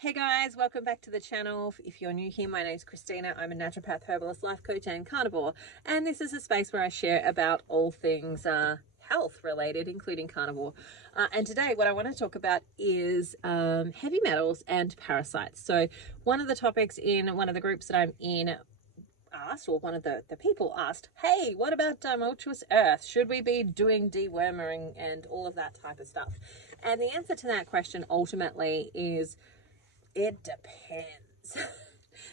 Hey guys, welcome back to the channel. If you're new here, my name is Christina. I'm a naturopath, herbalist, life coach and carnivore, and this is a space where I share about all things health related, including carnivore. And today what I want to talk about is heavy metals and parasites. So one of the topics in one of the groups that I'm in asked, or one of the people asked, hey, what about tumultuous earth? Should we be doing deworming and all of that type of stuff? And the answer to that question ultimately is it depends.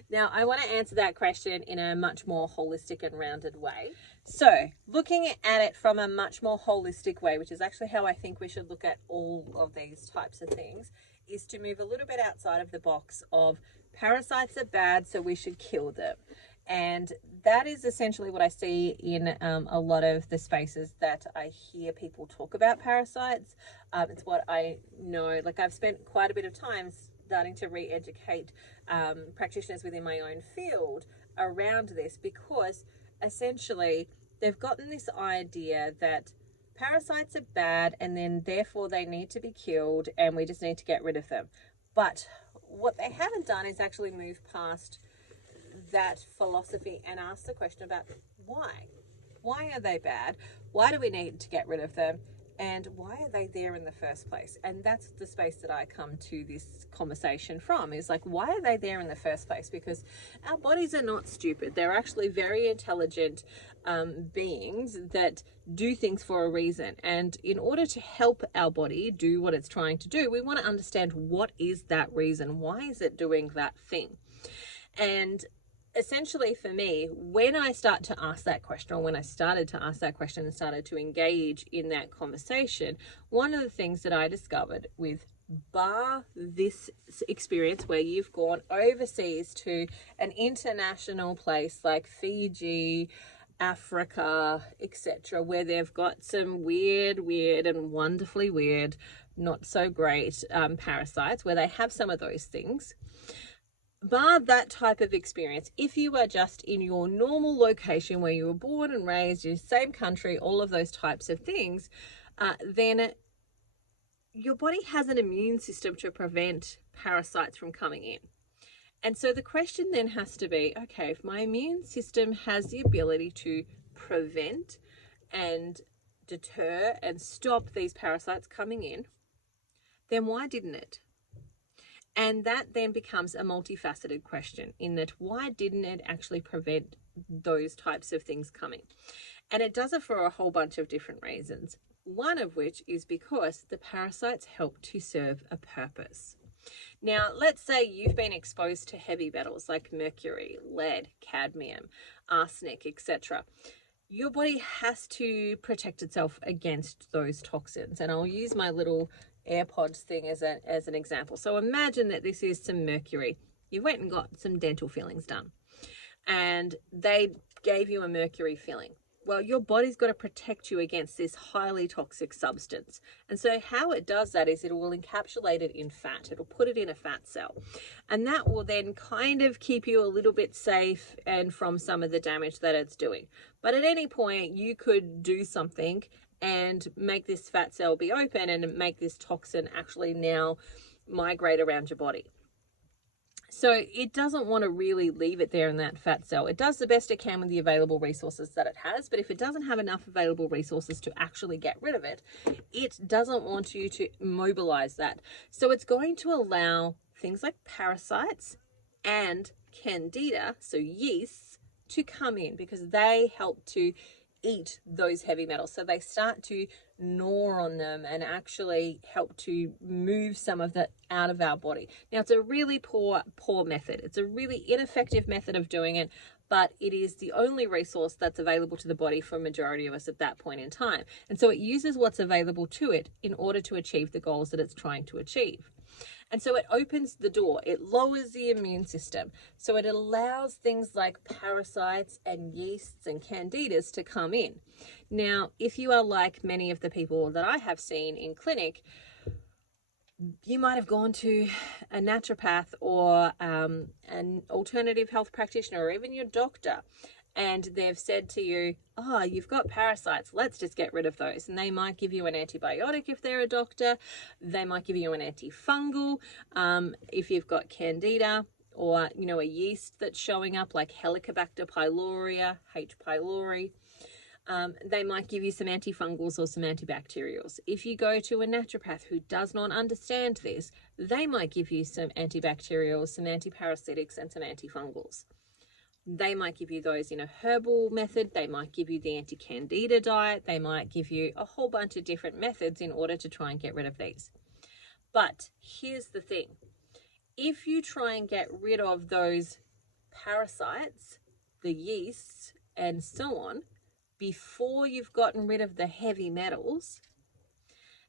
Now, I want to answer that question in a much more holistic and rounded way. So, looking at it from a much more holistic way, which is actually how I think we should look at all of these types of things, is to move a little bit outside of the box of parasites are bad, so we should kill them. And that is essentially what I see in a lot of the spaces that I hear people talk about parasites. It's what I know, like I've spent quite a bit of time starting to re-educate practitioners within my own field around this, because essentially they've gotten this idea that parasites are bad and then therefore they need to be killed and we just need to get rid of them. But what they haven't done is actually move past that philosophy and ask the question about why are they bad, why do we need to get rid of them, and why are they there in the first place? And that's the space that I come to this conversation from, is like, why are they there in the first place? Because our bodies are not stupid. They're actually very intelligent beings that do things for a reason. And in order to help our body do what it's trying to do, we want to understand what is that reason? Why is it doing that thing? And essentially for me, when I start to ask that question, or when I started to ask that question and started to engage in that conversation, one of the things that I discovered with bar this experience where you've gone overseas to an international place like Fiji, Africa, etc., where they've got some weird and wonderfully weird, not so great parasites, where they have some of those things. Bar that type of experience, if you are just in your normal location where you were born and raised, your same country, all of those types of things, then your body has an immune system to prevent parasites from coming in. And so the question then has to be, okay, if my immune system has the ability to prevent and deter and stop these parasites coming in, then why didn't it? And that then becomes a multifaceted question, in that why didn't it actually prevent those types of things coming? And it does it for a whole bunch of different reasons. One of which is because the parasites help to serve a purpose. Now, let's say you've been exposed to heavy metals like mercury, lead, cadmium, arsenic, etc. Your body has to protect itself against those toxins. And I'll use my little AirPods thing as an example. So imagine that this is some mercury. You went and got some dental fillings done and they gave you a mercury filling. Well, your body's got to protect you against this highly toxic substance. And so how it does that is it will encapsulate it in fat. It'll put it in a fat cell. And that will then kind of keep you a little bit safe and from some of the damage that it's doing. But at any point you could do something and make this fat cell be open and make this toxin actually now migrate around your body. So it doesn't want to really leave it there in that fat cell. It does the best it can with the available resources that it has, but if it doesn't have enough available resources to actually get rid of it, it doesn't want you to mobilize that. So it's going to allow things like parasites and candida, so yeasts, to come in, because they help to eat those heavy metals. So they start to gnaw on them and actually help to move some of that out of our body. Now, it's a really poor method. It's a really ineffective method of doing it, but it is the only resource that's available to the body for a majority of us at that point in time. And so it uses what's available to it in order to achieve the goals that it's trying to achieve. And so it opens the door, it lowers the immune system. So it allows things like parasites and yeasts and candidas to come in. Now, if you are like many of the people that I have seen in clinic, you might have gone to a naturopath or an alternative health practitioner, or even your doctor, and they've said to you, oh, you've got parasites, let's just get rid of those. And they might give you an antibiotic if they're a doctor. They might give you an antifungal if you've got candida, or, you know, a yeast that's showing up like Helicobacter pylori, H. pylori. They might give you some antifungals or some antibacterials. If you go to a naturopath who does not understand this, they might give you some antibacterials, some antiparasitics, and some antifungals. They might give you those in a herbal method. They might give you the anti-candida diet. They might give you a whole bunch of different methods in order to try and get rid of these. But here's the thing. If you try and get rid of those parasites, the yeasts, and so on, before you've gotten rid of the heavy metals,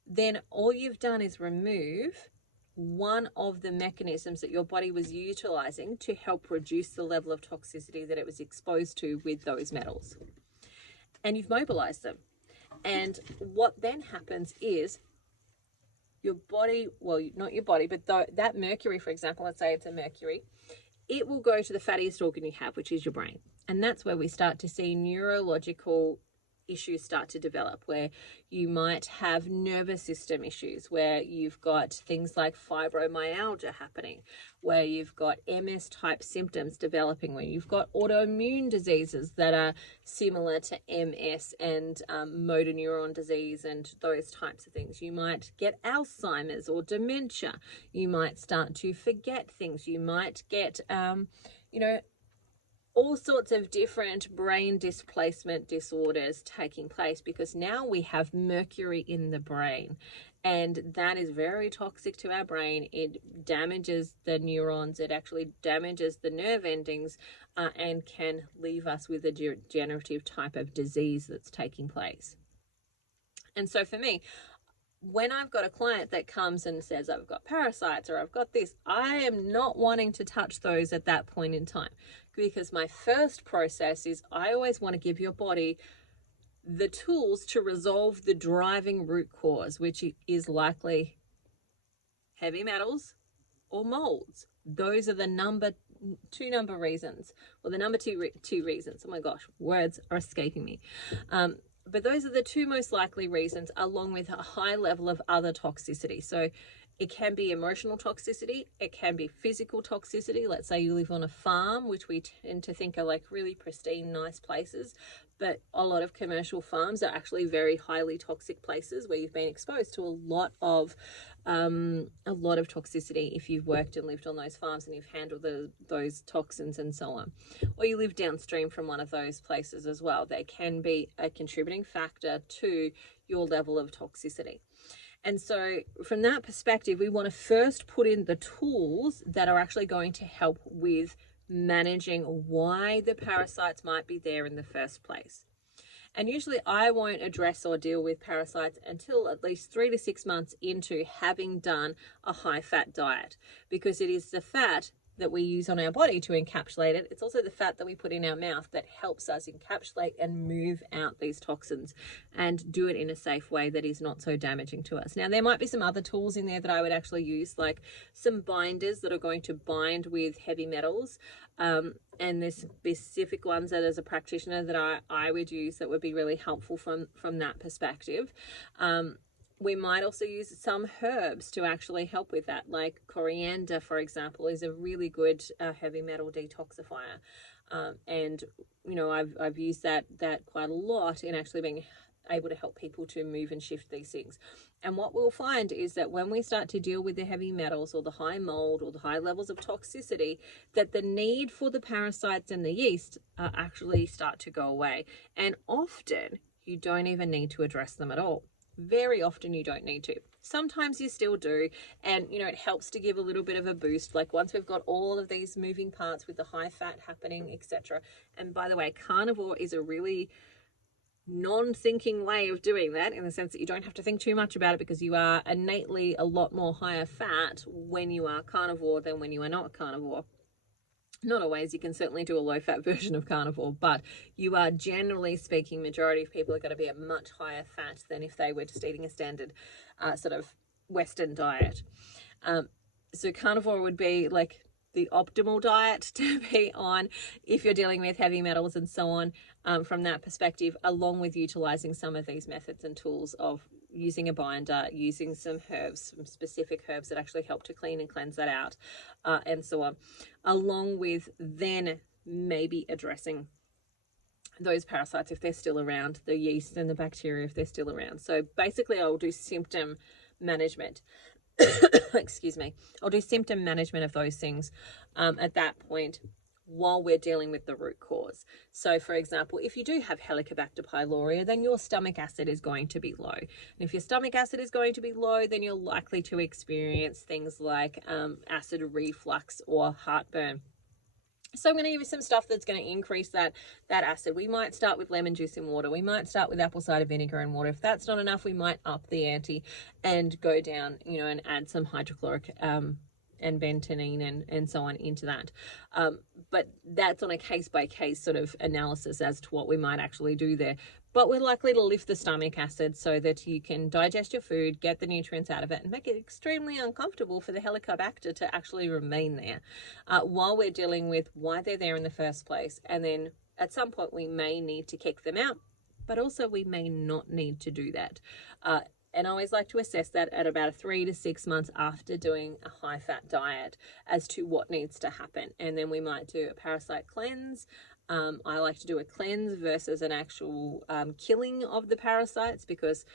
then all you've done is remove one of the mechanisms that your body was utilizing to help reduce the level of toxicity that it was exposed to with those metals. And you've mobilized them. And what then happens is your body, well, not your body, but that mercury, for example, let's say it's a mercury, it will go to the fattiest organ you have, which is your brain. And that's where we start to see neurological issues start to develop, where you might have nervous system issues, where you've got things like fibromyalgia happening, where you've got MS type symptoms developing, where you've got autoimmune diseases that are similar to MS and motor neuron disease and those types of things. You might get Alzheimer's or dementia. You might start to forget things. You might get, all sorts of different brain displacement disorders taking place, because now we have mercury in the brain, and that is very toxic to our brain. It damages the neurons, it actually damages the nerve endings, and can leave us with a degenerative type of disease that's taking place. And so for me, when I've got a client that comes and says, I've got parasites or I've got this, I am not wanting to touch those at that point in time, because my first process is I always want to give your body the tools to resolve the driving root cause, which is likely heavy metals or molds. Those are the number two reasons. Oh my gosh, words are escaping me. But those are the two most likely reasons, along with a high level of other toxicity. So it can be emotional toxicity, it can be physical toxicity. Let's say you live on a farm, which we tend to think are like really pristine, nice places, but a lot of commercial farms are actually very highly toxic places where you've been exposed to a lot of toxicity if you've worked and lived on those farms and you've handled those toxins and so on. Or you live downstream from one of those places as well. They can be a contributing factor to your level of toxicity. And so from that perspective, we want to first put in the tools that are actually going to help with managing why the parasites might be there in the first place. And usually I won't address or deal with parasites until at least 3 to 6 months into having done a high fat diet, because it is the fat that we use on our body to encapsulate it. It's also the fat that we put in our mouth that helps us encapsulate and move out these toxins and do it in a safe way that is not so damaging to us. Now, there might be some other tools in there that I would actually use, like some binders that are going to bind with heavy metals. And there's specific ones that as a practitioner that I would use that would be really helpful from that perspective. We might also use some herbs to actually help with that, like coriander, for example, is a really good heavy metal detoxifier. And, you know, I've used that quite a lot in actually being able to help people to move and shift these things. And what we'll find is that when we start to deal with the heavy metals or the high mold or the high levels of toxicity, that the need for the parasites and the yeast actually start to go away. And often you don't even need to address them at all. Very often you don't need to. Sometimes you still do, and you know, it helps to give a little bit of a boost, like once we've got all of these moving parts with the high fat happening, etc. And by the way, carnivore is a really non-thinking way of doing that, in the sense that you don't have to think too much about it, because you are innately a lot more higher fat when you are carnivore than when you are not carnivore. Not always, you can certainly do a low-fat version of carnivore, but you are, generally speaking, majority of people are going to be at much higher fat than if they were just eating a standard sort of Western diet. So carnivore would be like the optimal diet to be on if you're dealing with heavy metals and so on, from that perspective, along with utilizing some of these methods and tools of using a binder, using some herbs, some specific herbs that actually help to clean and cleanse that out, and so on, along with then maybe addressing those parasites if they're still around, the yeast and the bacteria if they're still around. So basically I'll do symptom management. Excuse me. I'll do symptom management of those things at that point while we're dealing with the root cause. So for example, if you do have Helicobacter pylori, then your stomach acid is going to be low. And if your stomach acid is going to be low, then you're likely to experience things like acid reflux or heartburn. So I'm going to give you some stuff that's going to increase that acid. We might start with lemon juice and water. We might start with apple cider vinegar and water. If that's not enough, we might up the ante and go down, you know, and add some hydrochloric and bentonine and so on into that. But that's on a case-by-case sort of analysis as to what we might actually do there. But we're likely to lift the stomach acid so that you can digest your food, get the nutrients out of it, and make it extremely uncomfortable for the Helicobacter to actually remain there while we're dealing with why they're there in the first place. And then at some point we may need to kick them out, but also we may not need to do that. And I always like to assess that at about 3 to 6 months after doing a high-fat diet as to what needs to happen. And then we might do a parasite cleanse. I like to do a cleanse versus an actual killing of the parasites, because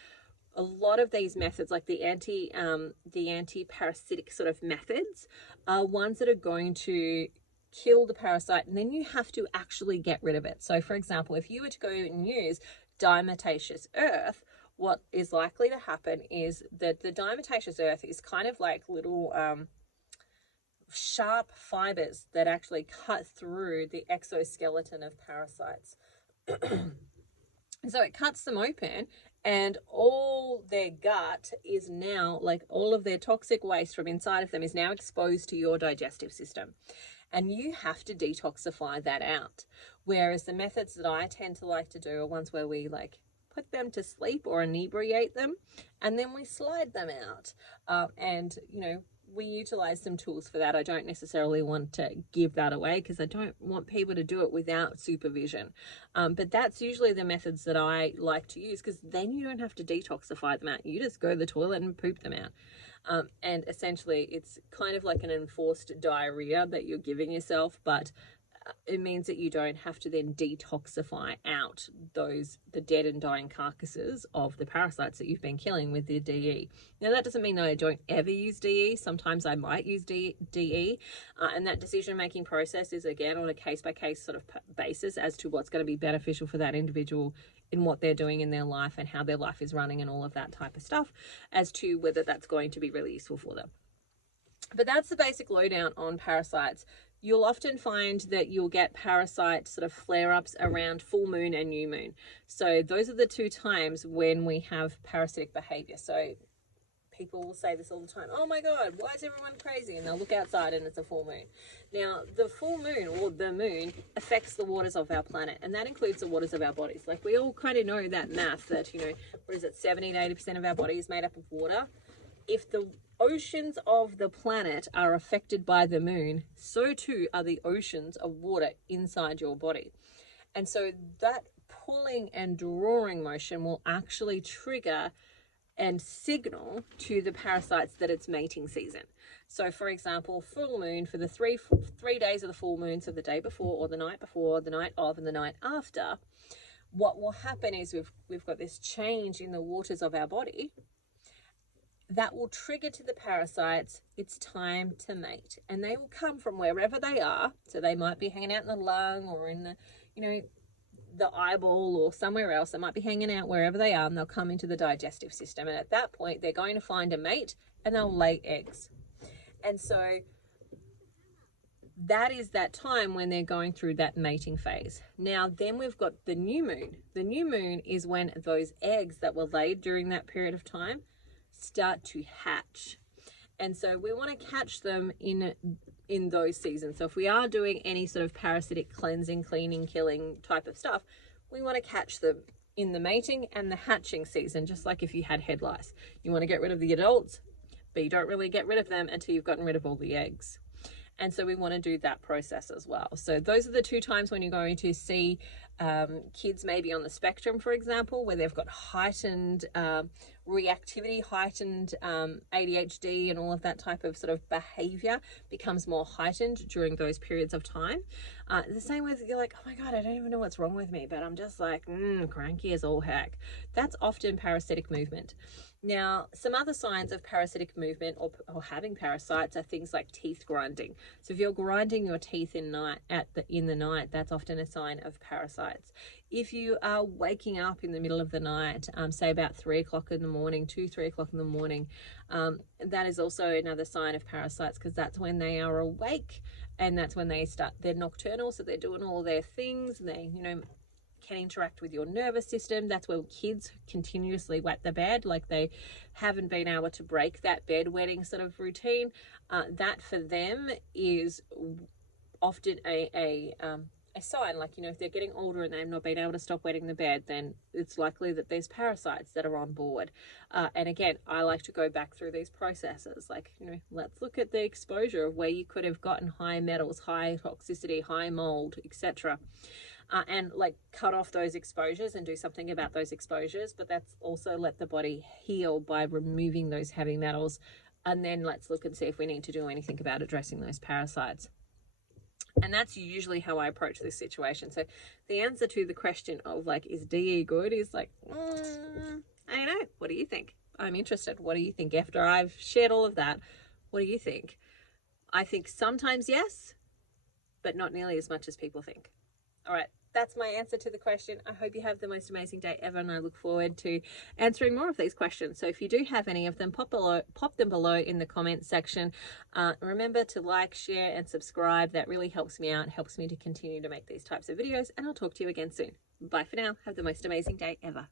a lot of these methods, like the anti-parasitic sort of methods, are ones that are going to kill the parasite, and then you have to actually get rid of it. So for example, if you were to go and use diatomaceous earth, what is likely to happen is that the diatomaceous earth is kind of like little sharp fibers that actually cut through the exoskeleton of parasites. So it cuts them open, and all their gut is now, like all of their toxic waste from inside of them is now exposed to your digestive system. And you have to detoxify that out. Whereas the methods that I tend to like to do are ones where we like put them to sleep or inebriate them, and then we slide them out. And, you know, we utilize some tools for that. I don't necessarily want to give that away because I don't want people to do it without supervision. But that's usually the methods that I like to use, because then you don't have to detoxify them out. You just go to the toilet and poop them out. And essentially it's kind of like an enforced diarrhea that you're giving yourself, but it means that you don't have to then detoxify out the dead and dying carcasses of the parasites that you've been killing with the DE. Now that doesn't mean that I don't ever use DE. Sometimes I might use DE, and that decision-making process is again on a case-by-case sort of basis as to what's going to be beneficial for that individual in what they're doing in their life and how their life is running and all of that type of stuff, as to whether that's going to be really useful for them. But that's the basic lowdown on parasites. You'll often find that you'll get parasite sort of flare-ups around full moon and new moon. So those are the two times when we have parasitic behavior. So people will say this all the time, oh my God, why is everyone crazy? And they'll look outside and it's a full moon. Now, the full moon or the moon affects the waters of our planet, and that includes the waters of our bodies. Like we all kind of know that math that, you know, what is it, 70 to 80% of our body is made up of water. If the oceans of the planet are affected by the moon, so too are the oceans of water inside your body. And so that pulling and drawing motion will actually trigger and signal to the parasites that it's mating season. So for example, full moon, for the three days of the full moon, so the day before or the night before, the night of and the night after, what will happen is we've got this change in the waters of our body that will trigger to the parasites, it's time to mate. And they will come from wherever they are. So they might be hanging out in the lung or in the, you know, the eyeball or somewhere else. They might be hanging out wherever they are, and they'll come into the digestive system. And at that point, they're going to find a mate and they'll lay eggs. And so that is that time when they're going through that mating phase. Now, then we've got the new moon. The new moon is when those eggs that were laid during that period of time start to hatch. And so we want to catch them in those seasons. So if we are doing any sort of parasitic cleansing, cleaning, killing type of stuff, we want to catch them in the mating and the hatching season, just like if you had head lice. You want to get rid of the adults, but you don't really get rid of them until you've gotten rid of all the eggs. And so we want to do that process as well. So those are the two times when you're going to see kids maybe on the spectrum, for example, where they've got heightened reactivity, heightened ADHD, and all of that type of sort of behavior becomes more heightened during those periods of time. The same with, you're like, oh my God, I don't even know what's wrong with me, but I'm just like cranky as all heck. That's often parasitic movement. Now, some other signs of parasitic movement or having parasites are things like teeth grinding. So if you're grinding your teeth in the night, that's often a sign of parasites. If you are waking up in the middle of the night, say about 3 o'clock in the morning, 3 o'clock in the morning, that is also another sign of parasites, because that's when they are awake, and that's when they're nocturnal, so they're doing all their things, and they, can interact with your nervous system. That's where kids continuously wet the bed, like they haven't been able to break that bedwetting sort of routine. That for them is often a sign, like, if they're getting older and they've not been able to stop wetting the bed, then it's likely that there's parasites that are on board. And again, I like to go back through these processes, like, let's look at the exposure of where you could have gotten high metals, high toxicity, high mold, etc. And like cut off those exposures and do something about those exposures. But that's also let the body heal by removing those heavy metals. And then let's look and see if we need to do anything about addressing those parasites. And that's usually how I approach this situation. So the answer to the question of like, is DE good, is like, I don't know. What do you think? I'm interested. What do you think? After I've shared all of that, what do you think? I think sometimes yes, but not nearly as much as people think. All right. That's my answer to the question. I hope you have the most amazing day ever, and I look forward to answering more of these questions. So if you do have any of them, pop them below in the comments section. Remember to like, share, and subscribe. That really helps me out, helps me to continue to make these types of videos, and I'll talk to you again soon. Bye for now. Have the most amazing day ever.